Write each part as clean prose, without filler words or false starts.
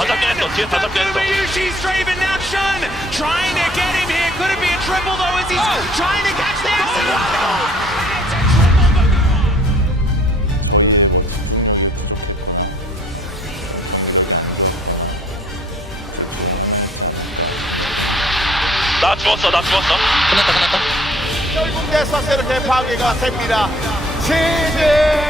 다 잡긴 했어. 뒤에 다 잡긴 했어. She's Draven now Shun trying to get him here. Could it be a triple though as he's trying to catch the accident? 나 죽었어. 끝났다. 결국 데스타스 이렇게 파괴가 됩니다. 시즌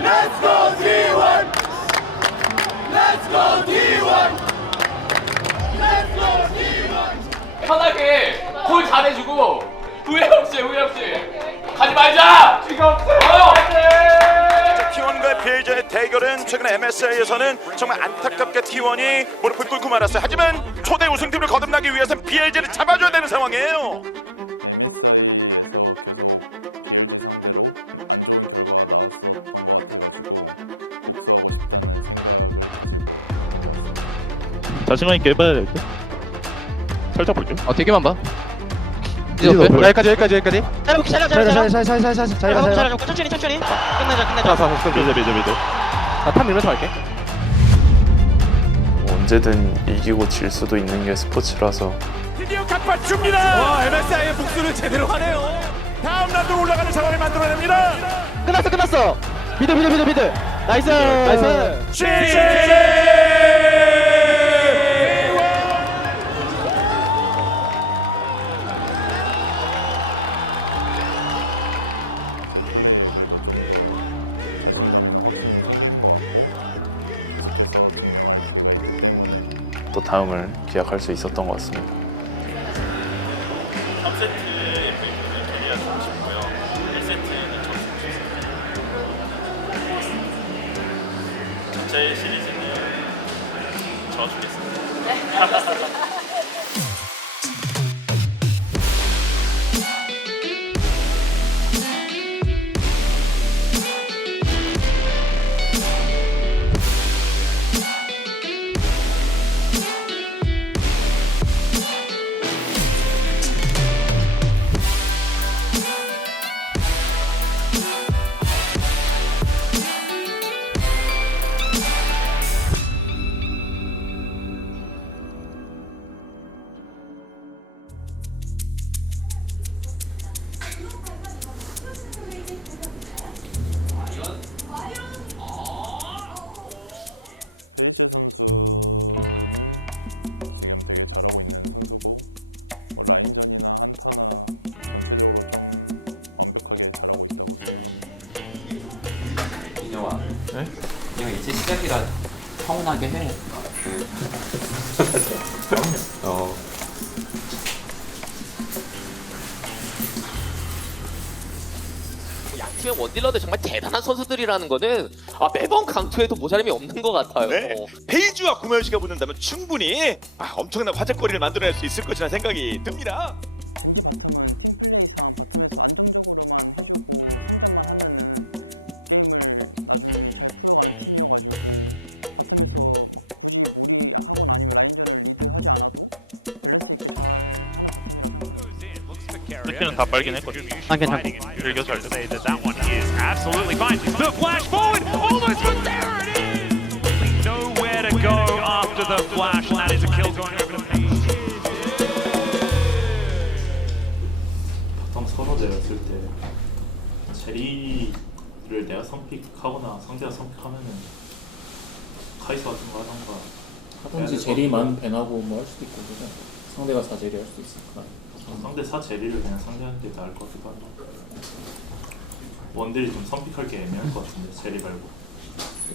Let's go D1! Let's go D1! Let's go D1! 편하게 콜 잘해주고 후회 없이 가지 말자! 지금 T1과의 BLG의 대결은 최근 MSI에서는 정말 안타깝게 T1이 무릎을 꿇고 말았어요. 하지만 초대 우승팀을 거듭나기 위해서는 BLG를 잡아줘야 되는 상황이에요. 자신감 있게 해봐야 될 듯. 살짝 볼게. 되게만 봐. 여기까지 잘해봐. 천천히. 끝내자. 미드. 탑 밀면서 갈게. 언제든 이기고 질 수도 있는 게 스포츠라서 드디어 갚아줍니다. 와, MSI의 복수를 제대로 하네요. 다음 라운드 올라가는 상황을 만들어냅니다. 끝났어. 미드. 나이스. 또 다음을 기약할 수 있었던 것 같습니다. 3세트의 FAQ는 캐리아 30고요. 1세트는 전승 전체 시리즈는 저 주겠습니다. 인영아, 그냥 이제 시작이라 서운하게 해. 양팀의 원딜러들 정말 대단한 선수들이라는 거는 매번 강투에도 모자람이 없는 것 같아요. 네. 페이지와 구매시가 붙는다면 충분히 엄청난 화제거리를 만들어낼 수 있을 것이라는 생각이 듭니다. 스킬은 다 빨긴 했거든. 일교 잘 돼. Absolutely fine. The flash forward, almost, but there it is. Nowhere to go after the flash, and that is a kill going over the page. 보통 서로 내렸을 때 제리를 내가 선픽하거나 상대가 선픽하면은 카이사 같은 거 하던지 제리만 밴하고 뭐 할 수도 있고 그죠? 상대가 4제리 할 수도 있으니까 상대 4제리를 그냥 상대하는 게 나을 것 같기도 하고 원딜이 좀 선픽할 게 애매할 것 같은데 제리 말고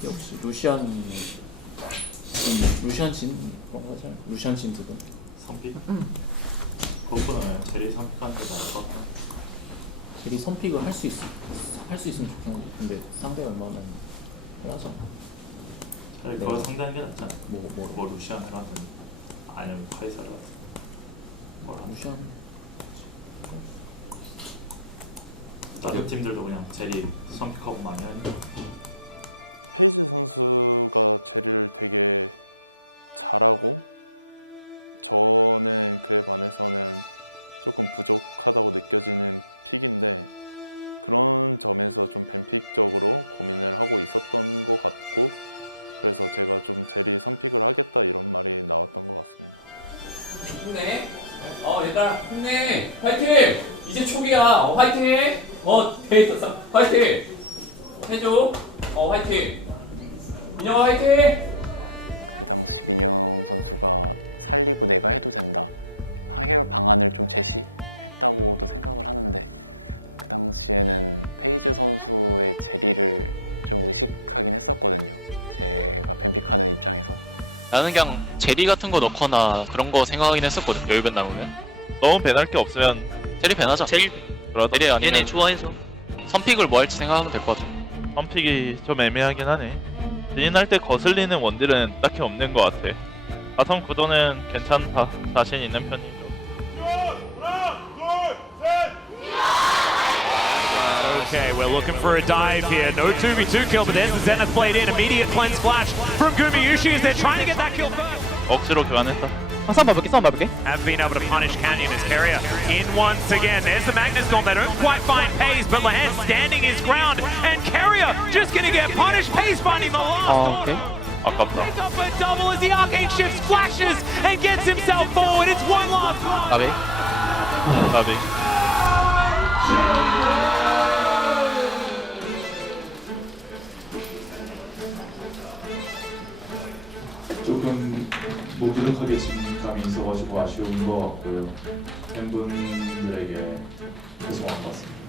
역시 루시안 진 그런 거 하잖아요. 루시안 진드도 선픽? 그것보다 제리 선픽하는 게 나을 것 같아. 제리 선픽을 할 수 있으면 좋겠는데 근데 상대가 얼마나 편하잖아. 차라리 그걸 상대하는 게 낫잖아. 뭐 루시안을 하든 아니면 카이사를 하든 루시안 다른 팀들도 그냥 제리 선픽하고 많이 하니까. 힘내. 얘들아, 힘내. 화이팅! 이제 초기야. 화이팅 해. 데이터 화이팅! 해줘. 화이팅! 민영아, 화이팅! 나는 그냥 제리 같은 거 넣거나 그런 거 생각하긴 했었거든. 여유변 남으면 너무 배날 게 없으면 제리 배나자. 제리 제리 아니면 얘네 좋아해서. 선픽을 뭐 할지 생각하면 될 것 같아. 선픽이 좀 애매하긴 하네. 진인할 때 거슬리는 원딜은 딱히 없는 것 같아. 바텀 구도는 괜찮다. 자신 있는 편이죠. Okay, we're looking for a dive here. No 2v2 kill, but there's the Zenith played in. Immediate cleanse flash from Gumayushi as they're trying to get that kill first. 억지로 교환했다. 싸움 봐볼게. Have been able to punish Canyon as Carrier in once again. There's the Magnus Storm. They don't quite find Pace, but Lahan standing his ground. And Carrier just going to get punished. Pace finding the last. 오케이. 아깝다. Pick up a double as the Arcane shifts, flashes, and gets himself forward. It's one last one. 까비. 나비. 조금 무기력하게 진 감이 있어가지고 아쉬운 것 같고요. 팬분들에게 죄송한 것 같습니다.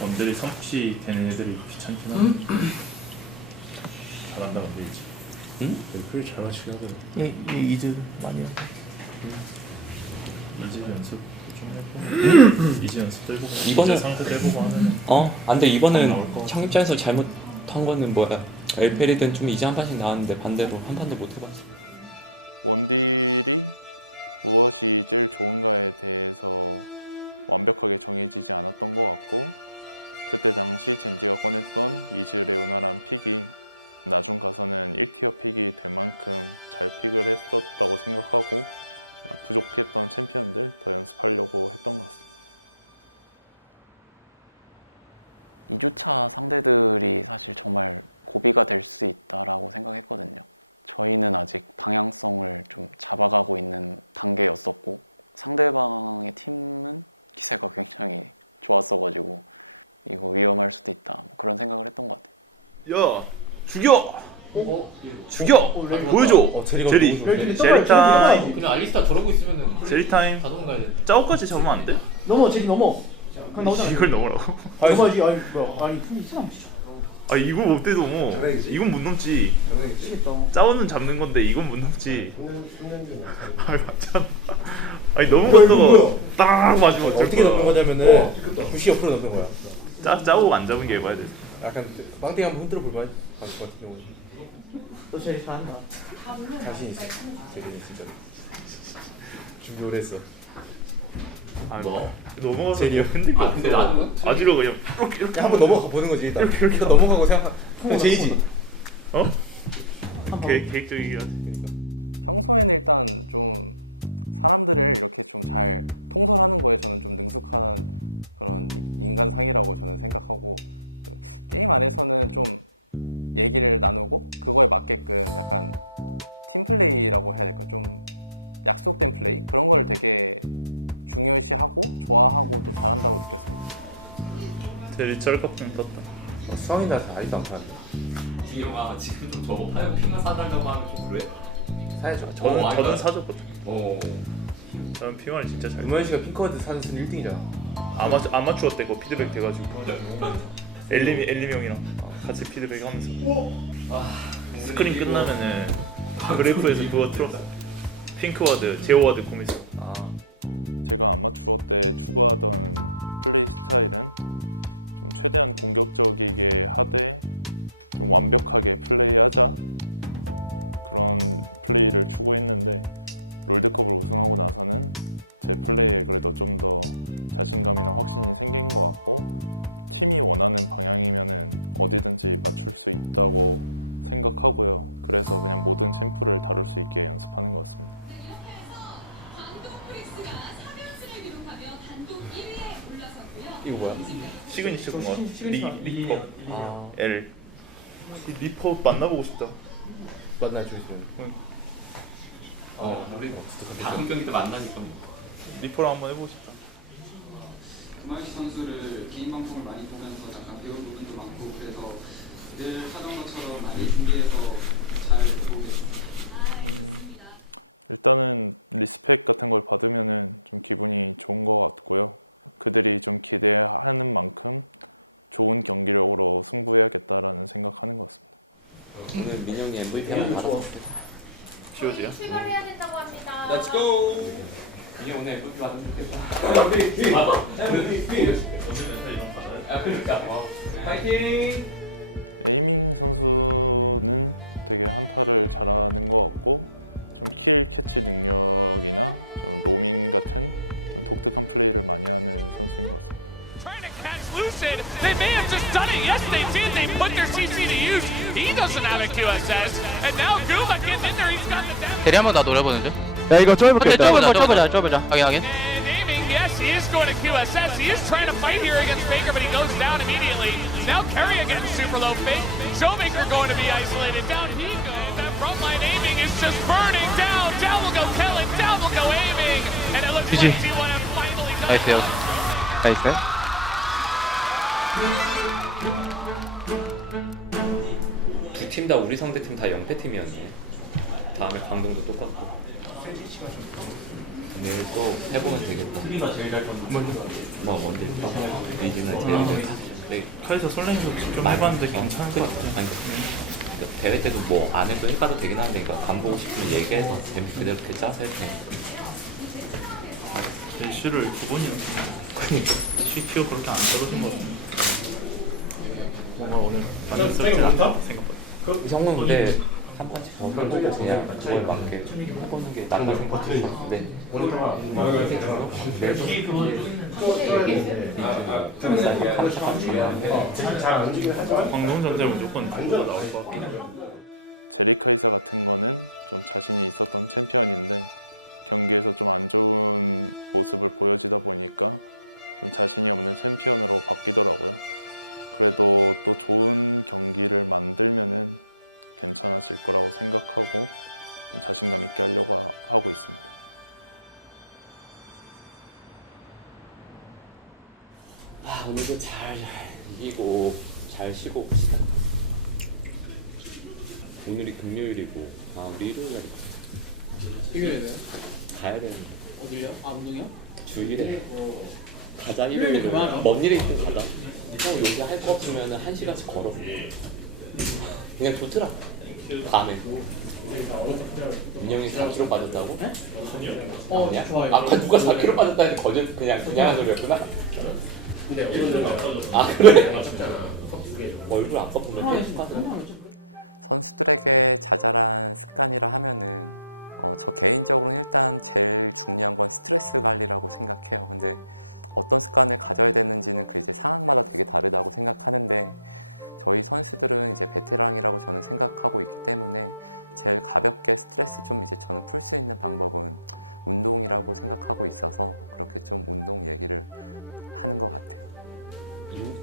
원들이 선픽이 되는 애들이 귀찮긴 한데 잘한다고 보이지. 응? 그래 잘 맞추긴 하거든. 이즈 많이 해. 이제 연습 좀 해보고 이제 연습 해보고 이번엔- 상대 해보고 하면 안 돼. 나올 이번은 것 같아. 형 입장에서 잘못한 거는 뭐야? 엘페리든 좀 이제 한 판씩 나왔는데 반대로 한 판도 못 해봤어. 야 죽여 죽여 보여줘 제리 제리 타임 그냥 알리스타 저러고 있으면은 제리 타임 자동 가야 돼. 짜오까지 잡으면 안 돼? 넘어 그냥 나오잖아. 이걸 넘으라고? 넘어야지. 아니 뭐야? 아니 품이 이상한 짓이야. 아 이거 못 돼도 뭐 이건 못 넘지 미치겠다. 짜오는 잡는 건데 이건 못 넘지 아 맞잖아 아니 넘어갔다가 딱 맞으면 어떻게 넘는 거냐면은 부시 옆으로 넘는 거야. 짜오 안 잡은 게 해봐야 돼 약간 빵땡이 한번 흔들어 볼만 할 것 같은 경우는. 너 제일 잘한다. 자신 있어. 제리는 진짜 준비 오래 했어. 아 넘어가서 제리요. 흔들 거 근데 없어 나는 아지로 그냥 이렇게 한번 넘어가 보는 거지 일단. 이렇게 넘어가고 생각. 그냥 제이지. 어? 계획적이긴 하지 제리 철갑풍 떴다 성인 나서 아직도 안 파는데. 지영아 지금 좀 저거 파요 핑만 사달라고 하면 좀 그래? 사야죠. 저는 사줬거든 저는 핑화를 진짜 잘 우만 씨가 핑크워드 사는 순 1등이잖아. 아마추어 때 그 피드백 돼가지고 엘림 형이랑 같이 피드백 하면서 스크린 끝나면은 그래프에서 그거 틀었어 핑크워드, 제오워드 코미스 이거 뭐야? 시그니처 공원. 시그니처. 리퍼. 아 L. 이 리퍼 만나보고 싶다. 만날 수 있어요. 우리 다음 경기 때 만나니까. 리퍼를 한번 해보고 싶다. 구마유시 선수를 개인 방송을 많이 보면서 약간 배운 부분도 많고 그래서 늘 하던 것처럼 많이 준비해서 잘 보겠습니다. 오늘 민영이 MVP 한번 받았어. 지워지야? 출발해야 된다고 합니다. Let's go. 민영 오늘 MVP 받으면 좋겠다. 아 그러니까. 파이팅. Trying to catch Lucid. They may have just done it. Yes, they did. They put their CC to use. He doesn't have a QSS. And now Guma getting in there. He's got the damage. 대리 한번 나 노려보는 중. 야 이거 근데 좁아보자. 확인 확인. And aiming, yes, he is going to QSS. He is trying to fight here against Baker, but he goes down immediately. Now Carrier getting super low fake. Showmaker going to be isolated. Down he goes. That frontline aiming is just burning down. Down will go Kellen. Down will go aiming. And it looks like T1M finally done. 나이스요. 나이스. 두 팀 다 우리 상대팀 다 영패팀이었네. 다음에 강동도 똑같고. 내일 또 해보면 되겠다. 수비가 제일 잘 던져. 뭐 뭔데? 리즈는 제일 잘. 네. 카이사 설레면서 좀 해봤는데 괜찮을 것 같아. 아니, 대회 때도 뭐 안 해도 해봐도 되긴 하는데 그러니까 간 보고 싶으면 얘기해서 그대로 짜서 할 테니까. 이슈를 두 번이나. 그러니까. CTO 그렇게 안 떨어진 거 같은데. 뭔가 오늘 만족스럽지 않다 생각보다. 형은 근데 한 번씩 더 해보고 그냥 그거에 맞게 해보는 게 낫다고 생각했는데 광동 전제 무조건 누가 나올 것 같긴 해. 오늘도 잘 이기고 잘 쉬고 봅시다. 오늘이 금요일이고 우리 일요일에 일요일에 가야 되는데 어디요? 운동이요? 주일에 가자. 일요일에 먼 일에 있든 가자. 여기 할 거 없으면 1시간씩 걸어. 그냥 좋더라. 밤에 민영이 4kg 빠졌다고? 아니야? 좋아요. 아까 누가 4kg 빠졌다니 거짓 그냥 한 소리였구나. 아 그래? 얼굴 아까 보면 계속 가더라.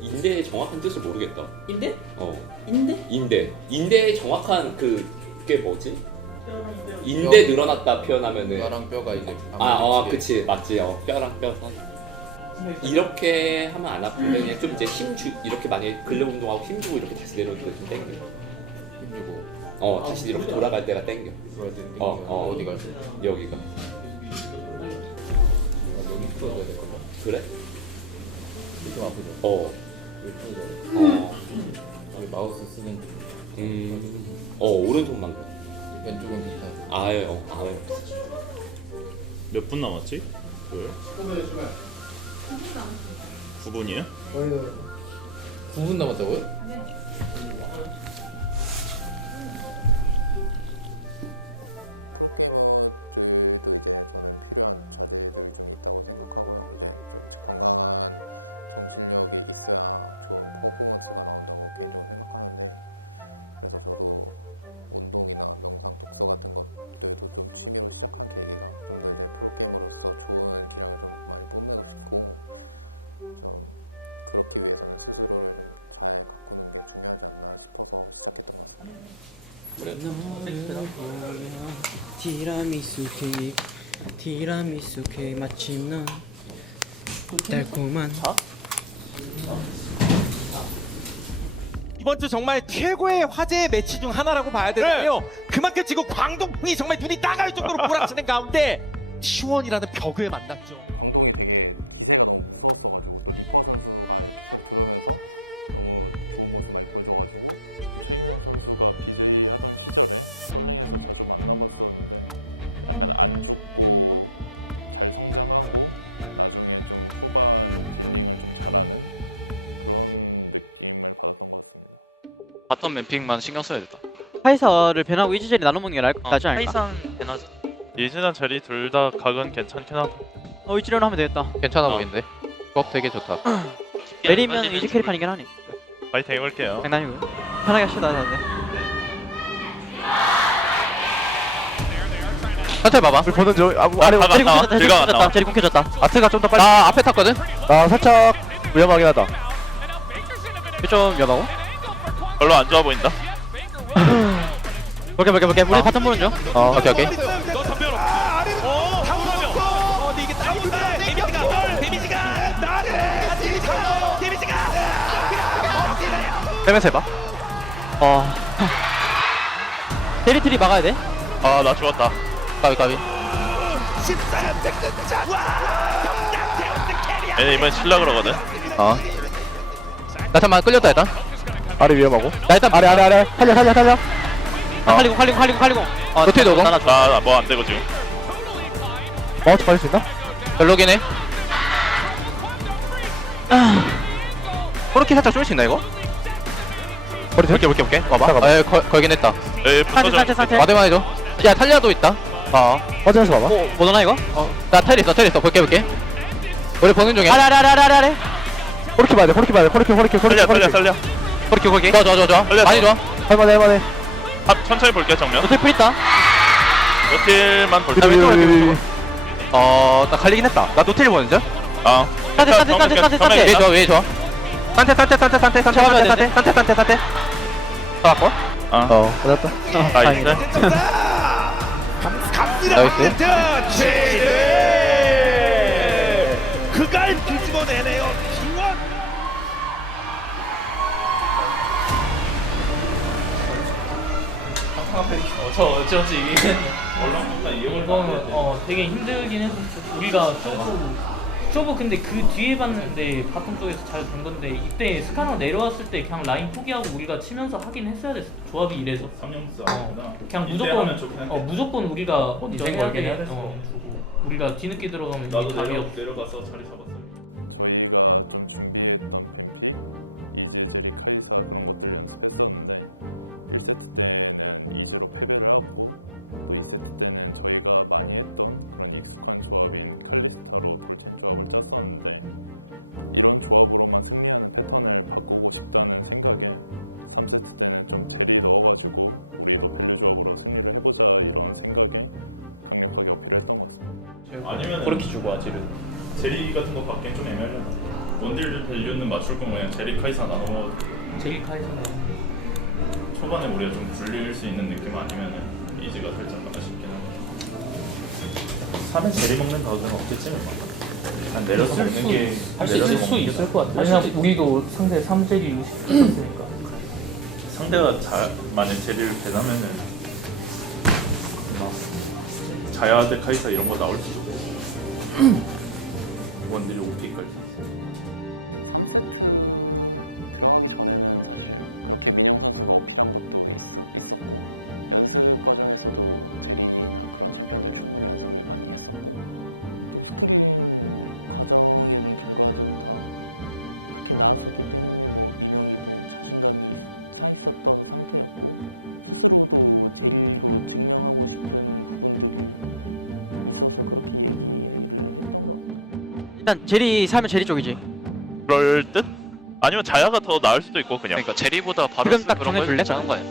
인대의 정확한 뜻을 모르겠다. 인대? 인대? 인대의 정확한 그게 뭐지? 인대 늘어났다 표현하면은 뼈랑 뼈가 이제 그치 맞지. 뼈랑 뼈 이렇게 하면 안 아픈데 그냥 좀 이제 이렇게 만약에 근력 운동하고 힘주고 이렇게 다시 내려오는 게 좀 땡겨. 힘주고 다시 이렇게 돌아갈 때가 땡겨. 어디 갈 때? 여기가. 여기 풀어줘야 될 거야. 그래? 좀 아프죠? 여기 풀어줘야 돼. 여기 마우스 쓰는 오른손만 그래. 왼쪽은 괜찮아. 아유. 몇 분 남았지? 9분이에요? 9분 남았다고요? 티라미수 케이크 마침 넌 달콤한 이번 주 정말 최고의 화제의 매치 중 하나라고 봐야 되는데요. 그만큼 지금 광동풍이 정말 눈이 따가울 정도로 몰아치는 가운데 T1이라는 벽을 만났죠. 바텀 맵핑만 신경 써야겠다. 카이사를 변하고 이지젤이 나눠먹는 게 나지 않을까? 카이산 배나지. 이즈나 제리 둘 다 각은 괜찮긴 하다. 이지젤로 하면 되겠다. 괜찮아 보이는데. 조합 되게 좋다. 내리면 이지 캐리판이긴 하네. 파이팅 해볼게요. 장난이고요. 편하게 합시다 다들. 천천히 봐봐. 우리 보는 중 아래 제리 나와. 공켜졌다. 길가 안 나와. 제리 공켜졌다. 아트가 좀 더 빨리. 나 앞에 탔거든. 살짝 위험하긴 하다. 좀 위험하고. 별로 안 좋아 보인다. 볼게. 우리 바텀 보는 중. 오케이 오케이. 빼면서 해봐. 제리트리 막아야 돼. 아 나 죽었다. 까비. 얘네 이번엔 칠라 그러거든. 나 잠깐만 끌렸다 일단. 아래 위험하고. 나 일단 아래. 살려. 칼리공. 노틸 노공. 나뭐 안 되고 지금. 마우스 받을 수 있나? 별로긴 해. 코르키 살짝 쏠 수 있나 이거? 볼게. 와봐. 아 걸긴 했다. 에이 붙어줘. 상태. 와드만 해줘. 야 탈리아도 있다. 빠져서 봐봐. 못 오나 이거? 나 텔 있어. 볼게. 우리 보는 중이야. 아래. 코르키 봐야 돼. 코르키. 살려. 거기. 좋아. 살려. 많이 좋아. 할만해. 천천히 볼게 정면. 노틸 풀 있다. 노틸만 볼게. 나 갈리긴 했다. 나 노틸 보는 중. 산테. 왜 좋아. 산테. 잡았고. 끝났다. 나이스. 나이스. 그걸 뒤집어내네요. T1. 어찌 이기겠네. 이거 되게 힘들긴 했었어. 우리가 쇼부 근데 그 뒤에 봤는데 바텀 쪽에서 잘 된 건데 이때 스카너 내려왔을 때 그냥 라인 포기하고 우리가 치면서 하긴 했어야 됐어. 조합이 이래서. 그냥 무조건 우리가 먼저 걸긴 해야 됐어. 우리가 뒤늦게 들어가면 나도 내려가서 자리 잡았어. 아니면 그렇게 주고 아지를. 제리 같은 거 받기엔 좀 애매하려나. 원딜 밸류는 맞출 거면 그냥 제리 카이사 나눠 먹어도 돼. 제일 카이사는 초반에 우리가 좀 불릴 수 있는 느낌 아니면은 이지가 살짝 나가 싶긴 하네. 3에 제리 먹는 각은 없겠지? 한 내려서 먹는 게 할수 있을 것 같아. 왜냐면 우리도 상대 3제리 의식했으니까. 상대가 만약 제리를 배나면은 막 자야드 카이사 이런 거 나올 수도 있고 원딜이 OP까지. 일단 제리 살면 제리 쪽이지. 그럴 듯? 아니면 자야가 더 나을 수도 있고 그냥. 그러니까 제리보다 바로 지금 딱 그런 걸 정해줄래? 짜는 거야.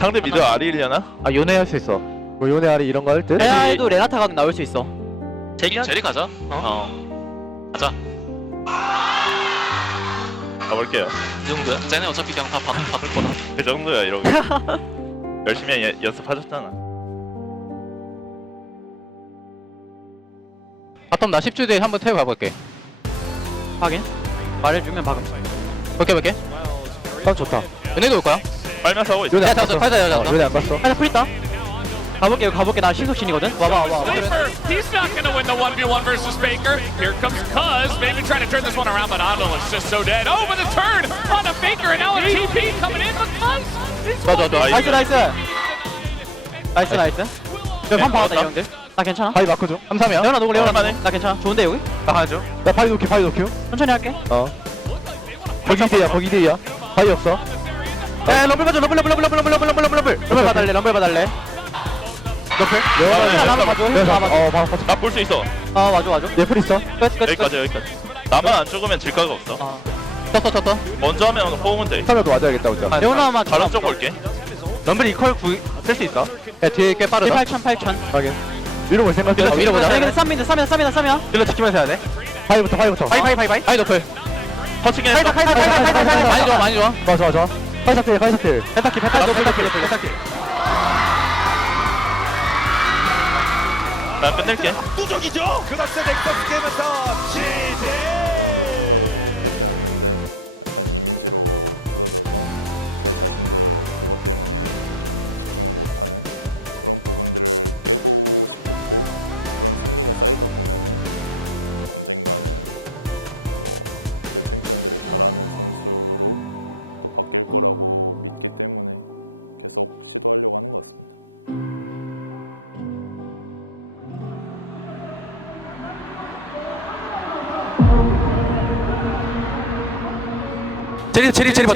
상대 미드 아리일려나? 요네 할 수 있어. 뭐 요네 아리 이런 거 할 듯? 레아에도 레나타가 나올 수 있어. 제리 가자. 가자. 가볼게요. 이 정도야? 쟤네 어차피 그냥 다 받을 거다. 그 정도야 이러고. 열심히 연습하셨잖아. 바텀 나 10초 뒤에 한번 태워 가볼게. 확인. 말해주면 박음. 볼게. 딱 좋다. 얘네도 올 거야? 빨면서 하고 있어. 요네 안 봤어. 요네 안 봤어. 하나 풀 있다. 가볼게. 나 신속신이거든. 와봐. Viper, he's not going to win the 1v1 versus Faker. Here comes Cuz, maybe trying to turn this one around, but Adel is just so dead. Oh, but the turn on a Faker, and now a TP coming in, but Cuz is 좋아. 나이스. 여기 한 박았다 이 형들. 나 괜찮아. 바위 마크 중. 3-3이야. 레오나 녹을 얼마네? 나 괜찮아. 좋은데 여기? 나 하죠. 나 바위 놓기. 천천히 할게. 거기 2대야. 바위 없어. 에 럼블 봐줘. 럼블 봐달래. 너플? 나만 봐줘. 봐줘. 나 볼 수 있어. 와줘. 얘풀 있어. 끝. 여기까지. 나만 안 죽으면 질 각가 없어. 떴어. 먼저 하면 호응은 돼. 사면도 맞아야겠다 혼자. 레오나만 다른 쪽 볼게. 럼블 이퀄 쓸수 있어? 야 뒤에 꽤 빠르다. 8,000. 확인. 위로 볼 생각. 위로 보자. 근데 쌈이다. 딜러 지키면서 해야 돼. 바위부터. 바위 너플. 터치긴 했어. 많이 좋아. 좋아. 카이사필. 페타킬. 난 끝낼게. 누적이죠. 그닥스 넥서스 게임에서 지대.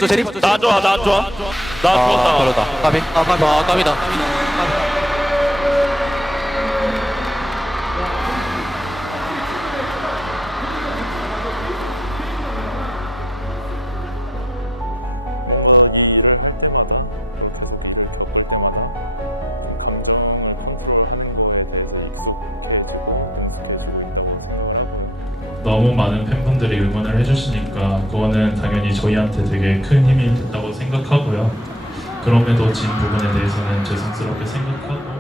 제리 봐줘. 나 좋아. 나 죽었다. 별로다. 까비다. 너무 많은 팬분들이 응원을 해주시니까 그거는 당연히 저희한테 되게 큰 힘이 됐다고 생각하고요. 그럼에도 진 부분에 대해서는 죄송스럽게 생각하고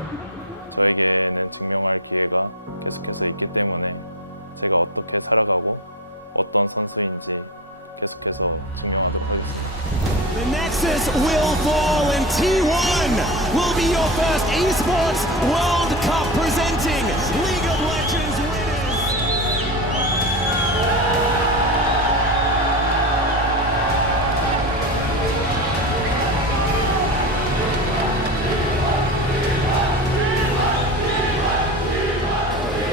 The Nexus will fall and T1 will be your first esports World Cup presenting League of Legends winners.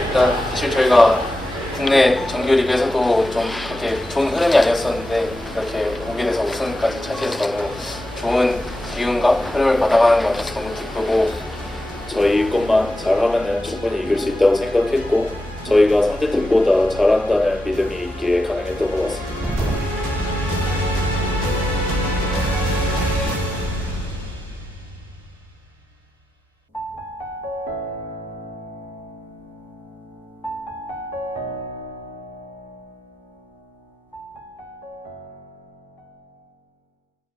일단 사실 저희가 국내 정규 리그에서도 좀 그렇게 좋은 흐름이 아니었었는데 이렇게 오게 돼서 우승까지 차지해서 너무 좋은 기운과 흐름을 받아가는 것 같아서 너무 기쁘고 저희 것만 잘하면은 충분히 이길 수 있다고 생각했고 저희가 상대팀보다 잘한다는 믿음이 있기에 가능했던